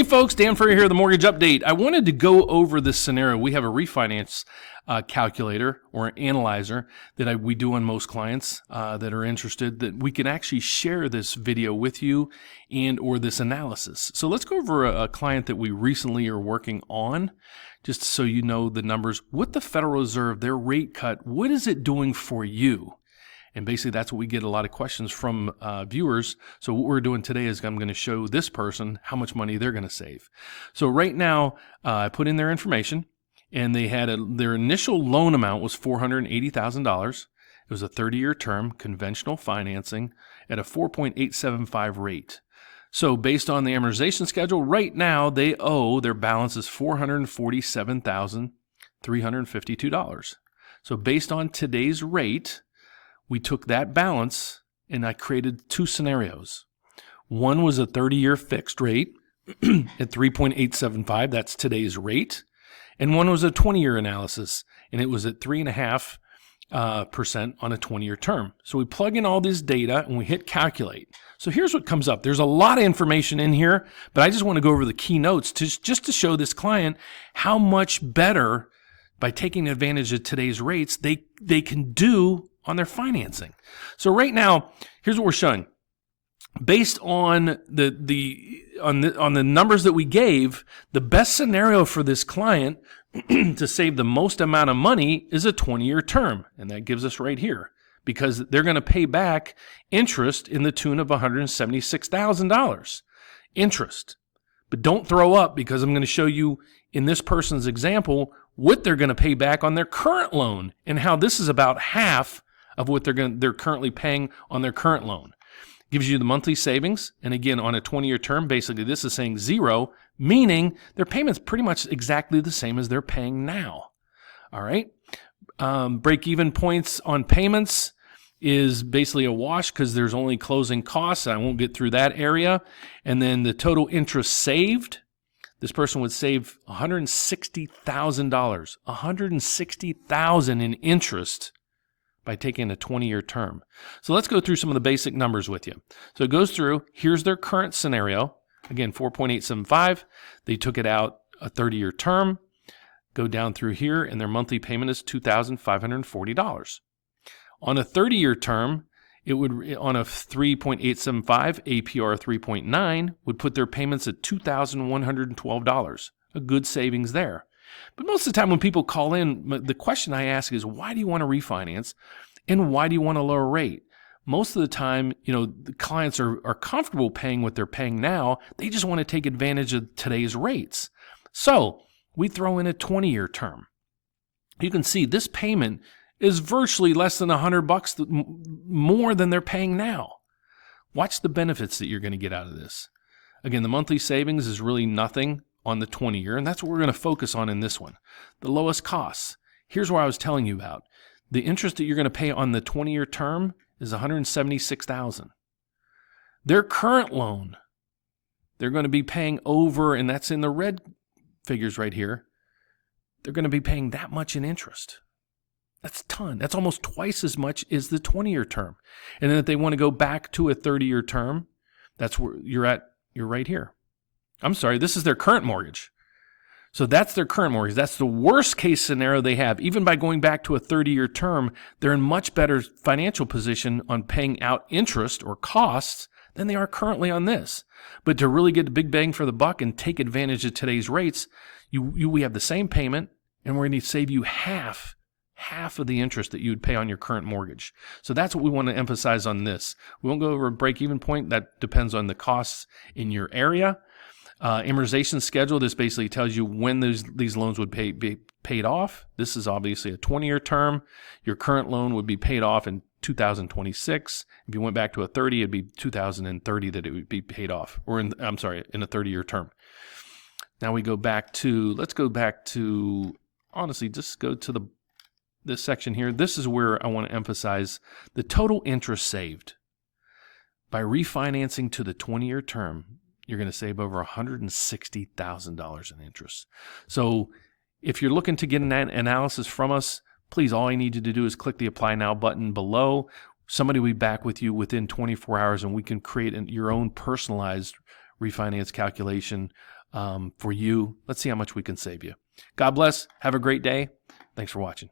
Hey folks, Dan Frio here, the Mortgage Update. I wanted to go over this scenario. We have a refinance calculator or an analyzer that we do on most clients that are interested, that we can actually share this video with you and or this analysis. So let's go over a client that we recently are working on, just so you know the numbers. With the Federal Reserve, their rate cut, what is it doing for you? And basically that's what we get a lot of questions from viewers. So what we're doing today is I'm going to show this person how much money they're going to save. So right now I put in their information, and they had their initial loan amount was $480,000. It was a 30-year term, conventional financing at a 4.875 rate. So based on the amortization schedule, right now they owe, their balance is $447,352. So based on today's rate, we took that balance and I created two scenarios. One was a 30-year fixed rate at 3.875, that's today's rate. And one was a 20-year analysis, and it was at 3.5% on a 20-year term. So we plug in all this data and we hit calculate. So here's what comes up. There's a lot of information in here, but I just want to go over the key notes just to show this client how much better, by taking advantage of today's rates, they can do on their financing. So right now, here's what we're showing. Based on the numbers that we gave, the best scenario for this client to save the most amount of money is a 20-year term, and that gives us right here, because they're going to pay back interest in the tune of $176,000 interest. But don't throw up, because I'm going to show you in this person's example what they're going to pay back on their current loan, and how this is about half of what they're currently paying on their current loan. Gives you the monthly savings, and again, on a 20-year term, basically this is saying zero, meaning their payment's pretty much exactly the same as they're paying now. All right. Break-even points on payments is basically a wash, because there's only closing costs. I won't get through that area. And then the total interest saved, this person would save $160,000, $160,000 in interest by taking a 20-year term. So let's go through some of the basic numbers with you. So it goes through, here's their current scenario. Again, 4.875. They took it out a 30-year term. Go down through here, and their monthly payment is $2,540. On a 30-year term, it would, on a 3.875, APR 3.9, would put their payments at $2,112. A good savings there. But most of the time when people call in, the question I ask is, why do you want to refinance, and why do you want a lower rate? Most of the time, the clients are comfortable paying what they're paying now. They just want to take advantage of today's rates. So we throw in a 20-year term. You can see this payment is virtually less than $100 more than they're paying now. Watch the benefits that you're going to get out of this. Again, the monthly savings is really nothing on the 20-year, and that's what we're going to focus on in this one. The lowest costs. Here's what I was telling you about. The interest that you're going to pay on the 20-year term is $176,000. Their current loan, they're going to be paying over, and that's in the red figures right here, they're going to be paying that much in interest. That's a ton. That's almost twice as much as the 20-year term. And then if they want to go back to a 30-year term, that's where you're at. You're right here. I'm sorry, this is their current mortgage. So that's their current mortgage. That's the worst case scenario they have. Even by going back to a 30-year term, they're in much better financial position on paying out interest or costs than they are currently on this. But to really get the big bang for the buck and take advantage of today's rates, we have the same payment, and we're going to save you half of the interest that you would pay on your current mortgage. So that's what we want to emphasize on this. We won't go over a break-even point. That depends on the costs in your area. Amortization schedule, this basically tells you when these loans would be paid off. This is obviously a 20-year term. Your current loan would be paid off in 2026. If you went back to a 30, it'd be 2030 that it would be paid off, or in a 30-year term. Now let's go back to, honestly, just go to this section here. This is where I want to emphasize the total interest saved. By refinancing to the 20-year term, you're going to save over $160,000 in interest. So if you're looking to get an analysis from us, please, all I need you to do is click the Apply Now button below. Somebody will be back with you within 24 hours, and we can create your own personalized refinance calculation for you. Let's see how much we can save you. God bless. Have a great day. Thanks for watching.